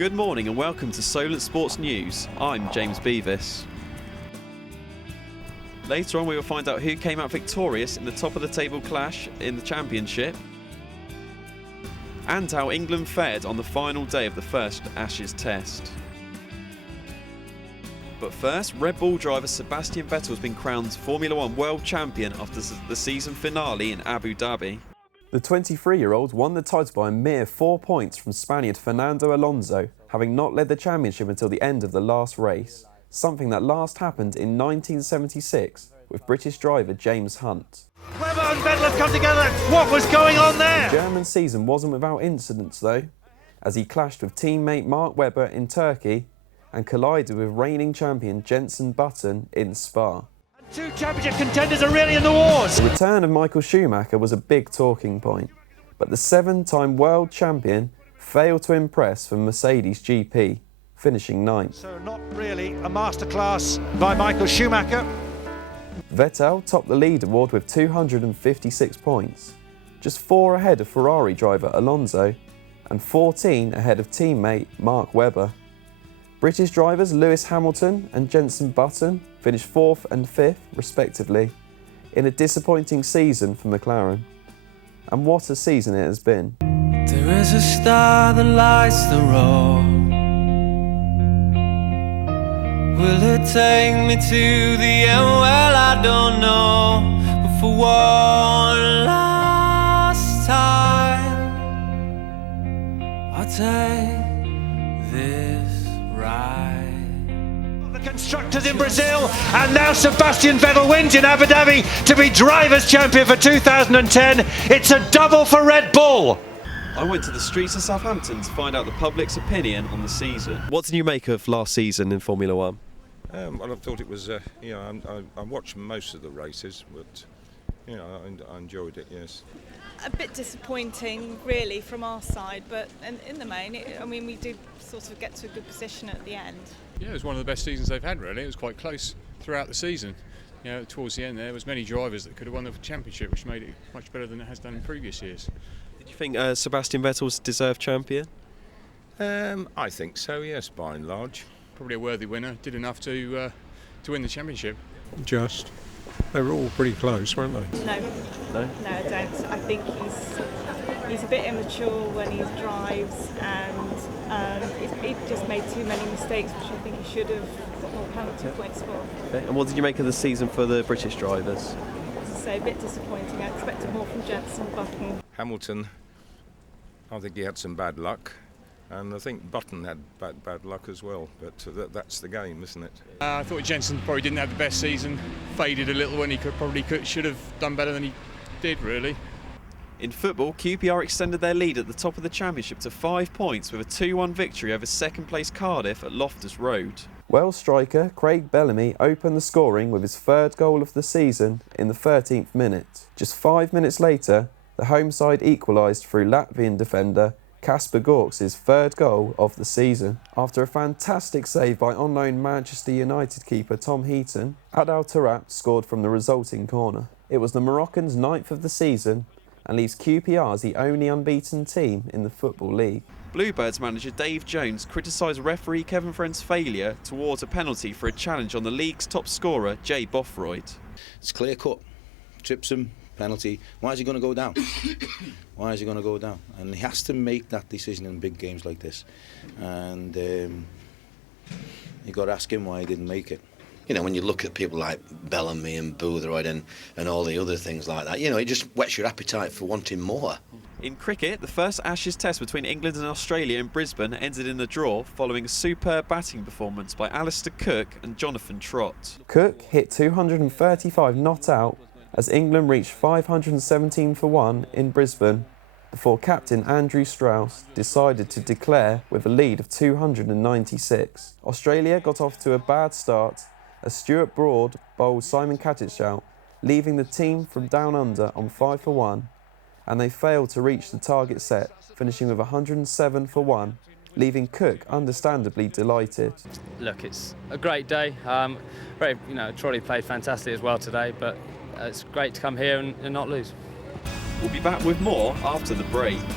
Good morning and welcome to Solent Sports News. I'm James Beavis. Later on we will find out who came out victorious in the top of the table clash in the Championship and how England fared on the final day of the first Ashes Test. But first, Red Bull driver Sebastian Vettel has been crowned Formula One World Champion after the season finale in Abu Dhabi. The 23-year-old won the title by a mere 4 points from Spaniard Fernando Alonso, having not led the championship until the end of the last race, something that last happened in 1976 with British driver James Hunt. Webber and Vettel have come together. What was going on there? The German season wasn't without incidents though, as he clashed with teammate Mark Webber in Turkey and collided with reigning champion Jenson Button in Spa. Two championship contenders are really in the wars. The return of Michael Schumacher was a big talking point, but the 7-time world champion failed to impress for Mercedes GP, finishing 9th. So not really a masterclass by Michael Schumacher. Vettel topped the lead award with 256 points, just 4 ahead of Ferrari driver Alonso and 14 ahead of teammate Mark Webber. British drivers Lewis Hamilton and Jenson Button finished 4th and 5th respectively in a disappointing season for McLaren. And what a season it has been. There is a star that lights the road. Will it take me to the end? Well, I don't know. But for one last time, I'll take this ride. The constructors in Brazil, and now Sebastian Vettel wins in Abu Dhabi to be drivers' champion for 2010. It's a double for Red Bull. I went to the streets of Southampton to find out the public's opinion on the season. What did you make of last season in Formula One? Well, I thought it was, I watched most of the races, but, I enjoyed it, yes. A bit disappointing, really, from our side, but in the main, we did sort of get to a good position at the end. Yeah, it was one of the best seasons they've had, really. It was quite close throughout the season. Towards the end there was many drivers that could have won the championship, which made it much better than it has done in previous years. Did you think Sebastian Vettel's deserved champion? I think so, yes, by and large. Probably a worthy winner. Did enough to win the championship. Just. They were all pretty close, weren't they? No, I don't. I think he's a bit immature when he drives, and he just made too many mistakes, which I think he should have got more penalty points for. Okay. And what did you make of the season for the British drivers? As I say, a bit disappointing. I expected more from Jenson Button. Hamilton, I think he had some bad luck. And I think Button had bad luck as well, but that's the game, isn't it? I thought Jenson probably didn't have the best season, faded a little when he should have done better than he did, really. In football, QPR extended their lead at the top of the championship to 5 points with a 2-1 victory over second-place Cardiff at Loftus Road. Welsh striker Craig Bellamy opened the scoring with his 3rd goal of the season in the 13th minute. Just 5 minutes later, the home side equalised through Latvian defender Kasper Gorks' 3rd goal of the season. After a fantastic save by on-loan Manchester United keeper Tom Heaton, Adel Taarabt scored from the resulting corner. It was the Moroccans' 9th of the season and leaves QPR as the only unbeaten team in the Football League. Bluebirds manager Dave Jones criticised referee Kevin Friend's failure towards a penalty for a challenge on the league's top scorer Jay Bothroyd. It's clear cut. Trips him. Penalty. Why is he going to go down? Why is he going to go down? And he has to make that decision in big games like this. And you got to ask him why he didn't make it. When you look at people like Bellamy and Boothroyd and all the other things like that, it just whets your appetite for wanting more. In cricket, the first Ashes Test between England and Australia in Brisbane ended in a draw following a superb batting performance by Alistair Cook and Jonathan Trott. Cook hit 235 not out as England reached 517 for 1 in Brisbane before captain Andrew Strauss decided to declare with a lead of 296. Australia got off to a bad start as Stuart Broad bowled Simon Katich, leaving the team from down under on 5 for 1, and they failed to reach the target set, finishing with 107 for 1, leaving Cook understandably delighted. Look, it's a great day. Trolley played fantastic as well today, but it's great to come here and not lose. We'll be back with more after the break.